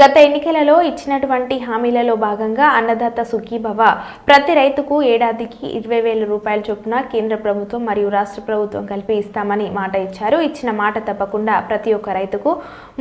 గత ఎన్నికలలో ఇచ్చినటువంటి హామీలలో భాగంగా అన్నదాత సుఖీభవ ప్రతి రైతుకు ఏడాదికి ఇరవై వేల రూపాయల చొప్పున కేంద్ర ప్రభుత్వం మరియు రాష్ట్ర ప్రభుత్వం కలిపి ఇస్తామని మాట ఇచ్చారు. ఇచ్చిన మాట తప్పకుండా ప్రతి ఒక్క రైతుకు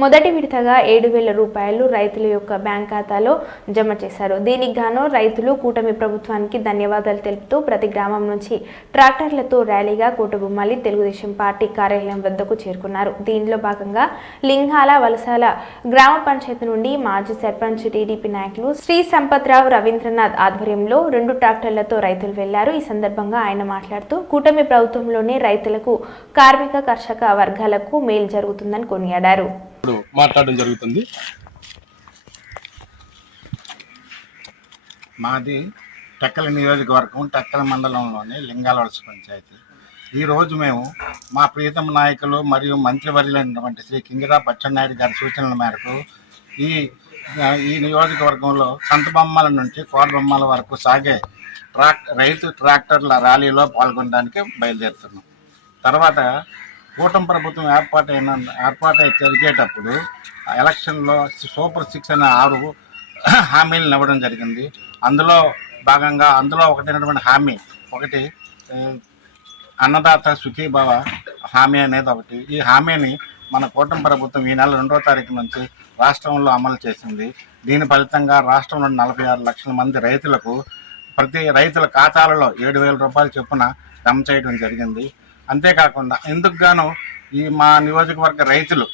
మొదటి విడతగా ఏడు వేల రూపాయలు రైతుల యొక్క బ్యాంక్ ఖాతాలో జమ చేశారు. దీనికి గాను రైతులు కూటమి ప్రభుత్వానికి ధన్యవాదాలు తెలుపుతూ ప్రతి గ్రామం నుంచి ట్రాక్టర్లతో ర్యాలీగా కోటగుమ్మలి తెలుగుదేశం పార్టీ కార్యాలయం వద్దకు చేరుకున్నారు. దీనిలో భాగంగా లింగాల వలసాల గ్రామ పంచాయతీ నుండి మాజీ సర్పంచ్ టీడీపీ నాయకులు శ్రీ సంపత్రావు రవీంద్రనాథ్ ఆధ్వర్యంలో రెండు ట్రాక్టర్లతో రైతులు వెళ్ళారు. ఈ సందర్భంగా ఆయన మాట్లాడుతూ కూటమి ప్రభుత్వంలోనే రైతులకు కార్మిక కర్షక వర్గాలకు మేలు జరుగుతుందని కొనియాడారు. ఇప్పుడు మాట్లాడడం జరుగుతుంది. మాది టెక్కల నియోజకవర్గం టెక్కల మండలంలోని లింగాల వలస పంచాయతీ ఈరోజు మేము మా ప్రియతమ నాయకులు మరియు మంత్రివర్యులైనటువంటి శ్రీ కింగిరా బచ్చెన్నాయుడు గారి సూచనల మేరకు ఈ ఈ నియోజకవర్గంలో సంతబొమ్మల నుంచి కోటబొమ్మల వరకు సాగే ట్రాక్ రైతు ట్రాక్టర్ల ర్యాలీలో పాల్గొనడానికి బయలుదేరుతున్నాం. తర్వాత కూటమి ప్రభుత్వం ఏర్పాటైన ఏర్పాటై జరిగేటప్పుడు ఎలక్షన్లో సూపర్ సిక్స్ అనే ఆరు హామీలను ఇవ్వడం జరిగింది. అందులో భాగంగా అందులో ఒకటైనటువంటి హామీ ఒకటి అన్నదాత సుఖీభావ హామీ అనేది ఒకటి. ఈ హామీని మన కూటమి ప్రభుత్వం ఈ నెల రెండో తారీఖు నుంచి రాష్ట్రంలో అమలు చేసింది. దీని ఫలితంగా రాష్ట్రంలో నలభై ఆరు లక్షల మంది రైతులకు ప్రతి రైతుల ఖాతాలలో ఏడు వేల రూపాయల చొప్పున జమ చేయడం జరిగింది. అంతేకాకుండా ఎందుకు గాను ఈ మా నియోజకవర్గ రైతులు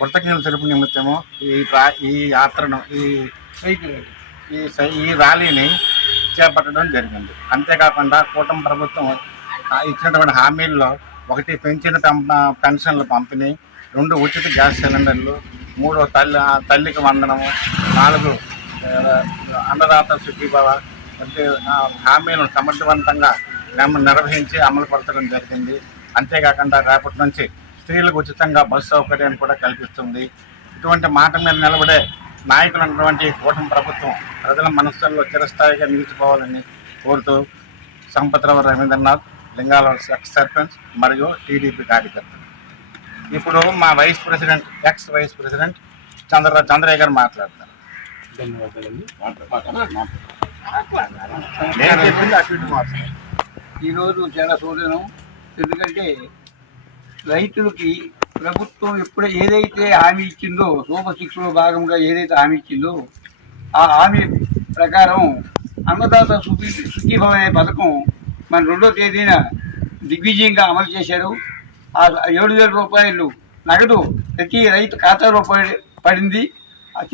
కృతజ్ఞతలు తెలుపు నిమిత్తము ఈ ఈ యాత్రను ఈ ఈ ఈ ర్యాలీని చేపట్టడం జరిగింది. అంతేకాకుండా కూటమి ప్రభుత్వం ఇచ్చినటువంటి హామీల్లో ఒకటి పెంచిన పెంప- పెన్షన్ల పంపిణీ రెండు ఉచిత గ్యాస్ సిలిండర్లు మూడో తల్లి ఆ తల్లికి వందనము నాలుగు అన్నదాత సుఖీభావ అంటే హామీలను సమర్థవంతంగా నెమ- నిర్వహించి అమలు పరచడం జరిగింది. అంతేకాకుండా రేపటి నుంచి స్త్రీలకు ఉచితంగా బస్సు సౌకర్యాన్ని కూడా కల్పిస్తుంది. ఇటువంటి మాట మీద నిలబడే నాయకులు అన్నటువంటి కూటమి ప్రభుత్వం ప్రజల మనస్సుల్లో చిరస్థాయిగా నిలిచిపోవాలని కోరుతూ సంపత్రావు రవీంద్రనాథ్ లింగాల ఎక్స్ సర్పంచ్ మరియు టీడీపీ కార్యకర్తలు. ఇప్పుడు మా vice president ex vice president Chandra Chandraiah garu మాట్లాడతారు. నేను చెప్పింది ఈరోజు చాలా శోధనం ఎందుకంటే రైతులకి ప్రభుత్వం ఎప్పుడు ఏదైతే హామీ ఇచ్చిందో సూపర్ సిక్స్లో భాగంగా ఏదైతే హామీ ఇచ్చిందో ఆ హామీ ప్రకారం అన్నదాత సుఖీ సుఖీభవ అనే పథకం మన రెండో తేదీన దిగ్విజయంగా అమలు చేశారు. ఆ ఏడు వేల రూపాయలు నగదు ప్రతి రైతు ఖాతాలో పడింది.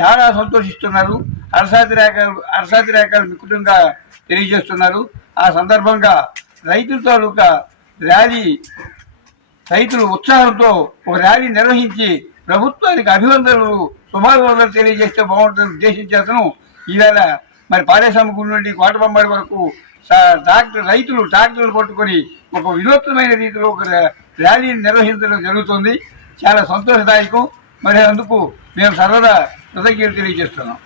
చాలా సంతోషిస్తున్నారు. అరసాతి రేఖలు అరసాతి రేఖలు మిక్కుటంగా తెలియజేస్తున్నారు. ఆ సందర్భంగా రైతుల తాలూకా ర్యాలీ రైతులు ఉత్సాహంతో ఒక ర్యాలీ నిర్వహించి ప్రభుత్వానికి అభివందనలు శుభాభివందనలు తెలియజేస్తే బాగుంటుంది ఉద్దేశించేతను ఈవేళ మరి పారేసమ్మ గుడి నుండి కోటబొమ్మడి వరకు ట్రాక్టర్ రైతులు ట్రాక్టర్లు పట్టుకొని ఒక వినూత్నమైన రీతిలో ఒక ర్యాలీని నిర్వహించడం జరుగుతుంది. చాలా సంతోషదాయకం. మరి అందుకు మేము సర్వదా కృతజ్ఞతలు తెలియజేస్తున్నాం.